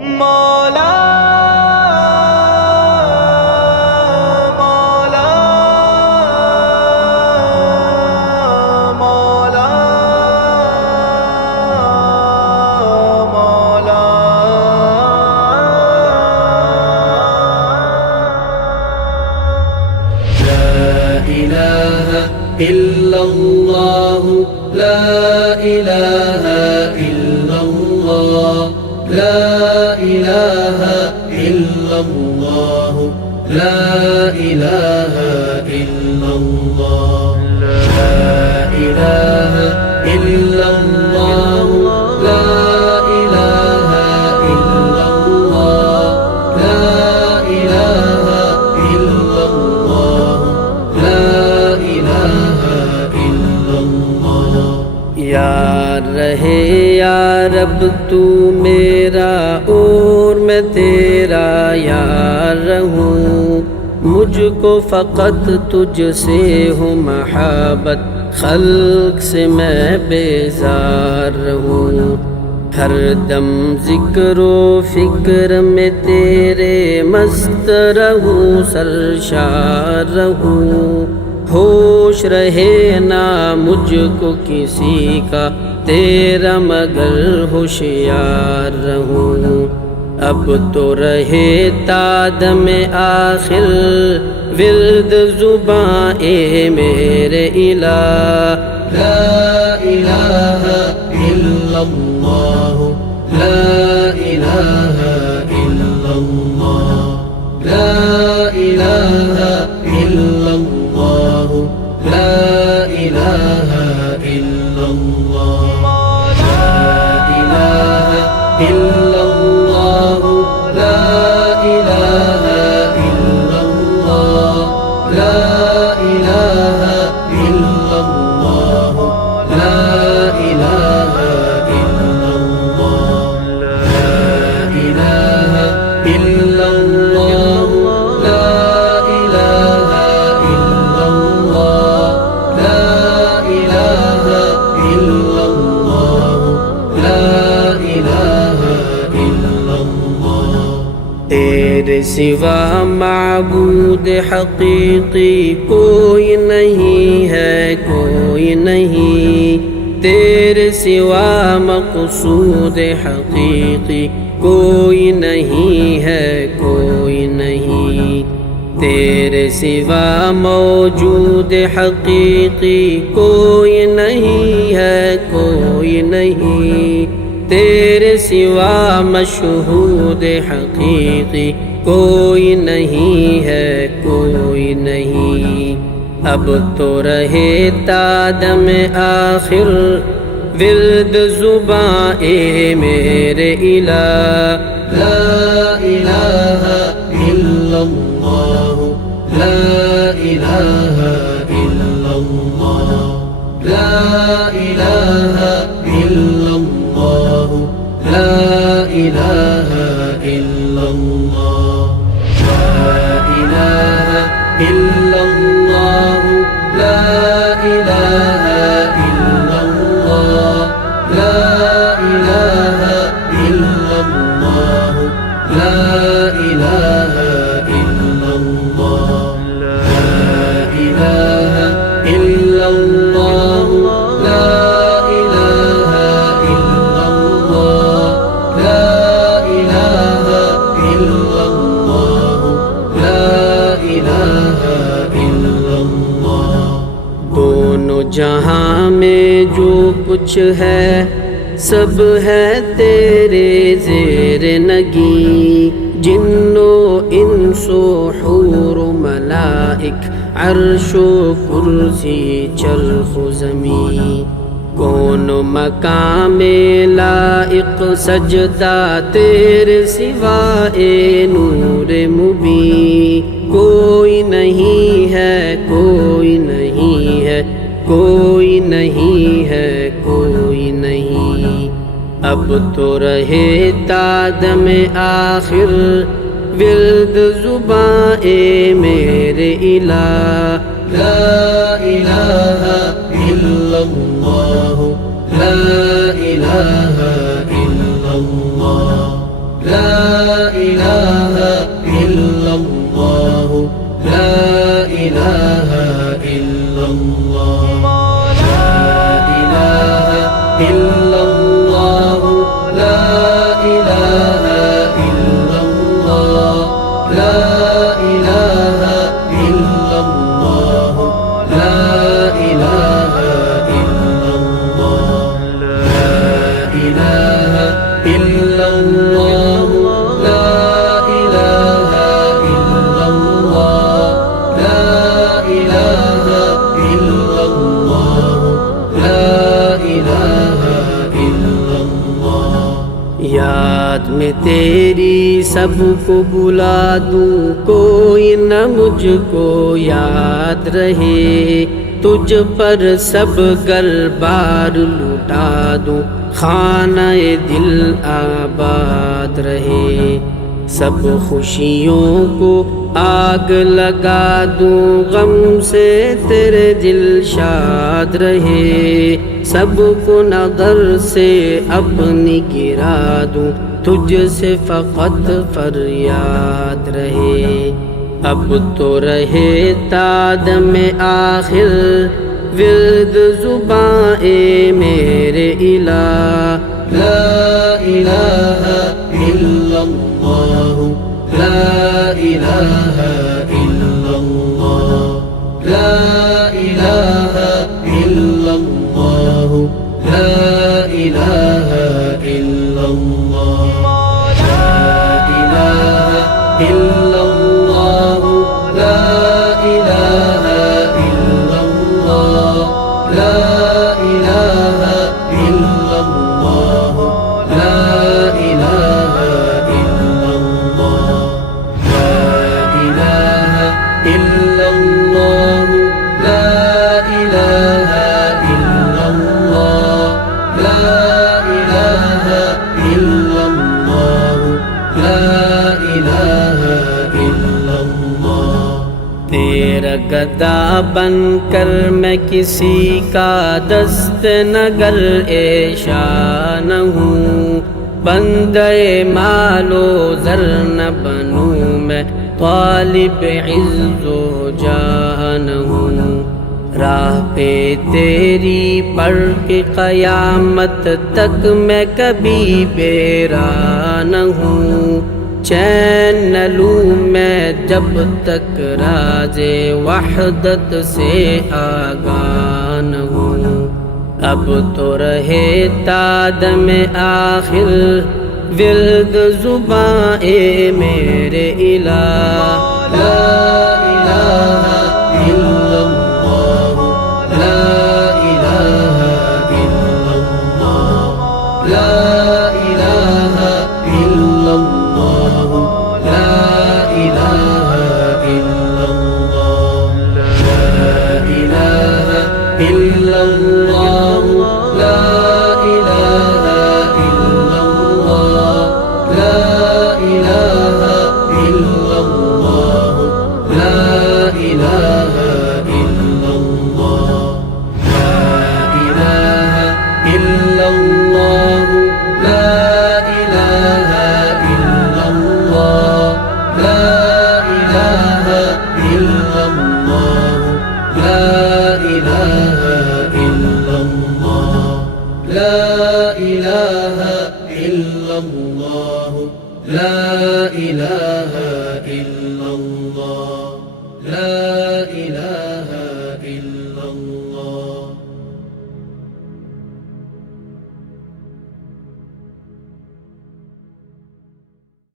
मौला मौला मौला मौला ला इलाहा इल्लल्लाह ला इलाहा इल्लल्लाह ला इलाहा इल्लल्लाह ला इलाहा इल्लल्लाह ला इलाहा इल्लल्लाह ला इलाहा इल्लल्लाह ला इलाहा इल्लल्लाह ला इलाहा इल्लल्लाह। यार रहे या रब तू मेरा और मैं तेरा यार रहूं, मुझको फ़कत तुझसे हो महब्बत, खल्क से मैं बेजार रहूं। हर दम ज़िक्रो फ़िक्र में तेरे मस्त रहूं, सरशार रहूं। होश रहे ना मुझको किसी का तेरा मगर होशियार रहूं। अब तो रहे ताद में आखिर विल्द ज़ुबां ए मेरे इला ला इलाहा इल्लल्लाह ला इलाहा इल्लल्लाह ला इलाहा इल्लल्लाह ला इलाहा इल्लल्लाह ला इलाहा इल्लल्लाह ला इलाहा इल्लल्लाह ला इलाहा इल्लल्लाह ला इलाहा इल्लल्लाह ला इलाहा इल्लल्लाह ला इलाहा इल्लल्लाह ला इलाहा इल्लल्लाह ला इलाहा इल्लल्लाह। तेरे सिवा माबूद हकीकी कोई नहीं है, कोई नहीं। तेरे सिवा मक़सूद हकीकी कोई नहीं है, कोई नहीं। तेरे सिवा मौजूद हकीकी कोई नहीं है, कोई नहीं। तेरे सिवा मशहूद हकीकी कोई नहीं है, कोई नहीं। अब तो रहे तादम आखिर विल्द ज़ुबां ए मेरे इला ला इलाहा इल्लल्लाह ला इलाहा इल्लल्लाह ला इलाहा इल्लल्लाह ला इलाहा इल्लल्लाह ला इलाहा इल्लल्लाह ला इलाहा इल्लल्लाह ला इलाहा इल्लल्लाह ला इलाहा इल्लल्लाह ला इलाहा इल्लल्लाह ला इलाहा इल्लल्लाह ला इलाहा इल्लल्लाह ला इलाहा इल्लल्लाह। दोनों जहां में जो कुछ है सब है तेरे ज़ेर नगी। जिन्नो इंसो हूर मलाइक अर्शो कुर्सी चरख़ ज़मी। कौन मकामे लाइक सजदा तेरे सिवा ए नूर मुबी। कोई नहीं है, कोई नहीं है, कोई नहीं है, कोई नहीं। अब तो रहे तादम आखिर विल्द ज़ुबां ए मेरे इला ला इलाहा इल्लल्लाह ला इलाहा इल्लल्लाह لا إله إلا الله لا إله إلا الله لا إله إلا الله لا إله إلا الله لا إله إلا الله لا إله إلا الله لا إله إلا الله لا إله إلا الله لا إله إلا الله لا إله إلا الله याद में तेरी सबको बुला दूं कोई न मुझको याद रहे तुझ पर सब गरबार लुटा दूं खानाए दिल आबाद रहे सब खुशियों को आग लगा दूं गम से तेरे दिल शाद रहे सबको नज़र से अपनी गिरा दूं तुझसे फ़क़त फरियाद रहे अब तो रहे ताद में आखिर विर्द ज़ुबां ए मेरे इला ला इलाहा इल्लल्लाह ला इलाहा इल्लल्लाह ला इलाहा इल्लल्लाह ला इलाहा इल्लल्लाह ला इलाहा इल्लल्लाह ला इलाहा इल्लल्लाह ला इलाहा इल्लल्लाह ला इलाहा इल्लल्लाह ला इलाहा इल्लल्लाह ला इलाहा इल्लल्लाह ला इलाहा इल्लल्लाह ला इलाहा इल्लल्लाह तेरा गदा बनकर मैं किसी का दस्त नगर ऐशा न हूँ बंदे मालो ज़र न बनूँ मैं तालिब इज़्ज़ो जाह न हूँ राह पे तेरी पढ़ के क़यामत तक मैं कभी बेरा न हूँ चैन न लूँ मैं जब तक राज़े वहदत से आगाह न हूँ अब तो रहे ताद में आखिर विर्द ज़ुबां ए मेरे इला ला इलाहा इल्लल्लाह ला इलाहा इल्लल्लाह ला इलाहा इल्लल्लाह ला इलाहा इल्लल्लाह ला इलाहा इल्लल्लाह ला इलाहा इल्लल्लाह ला इलाहा इल्लल्लाह ला इलाहा इल्लल्लाह ला इलाहा इल्लल्लाह ला इलाहा इल्लल्लाह ला इलाहा इल्लल्लाह ला इलाहा इल्लल्लाह ला इलाहा इल्लल्लाह ला इलाहा इल्लल्लाह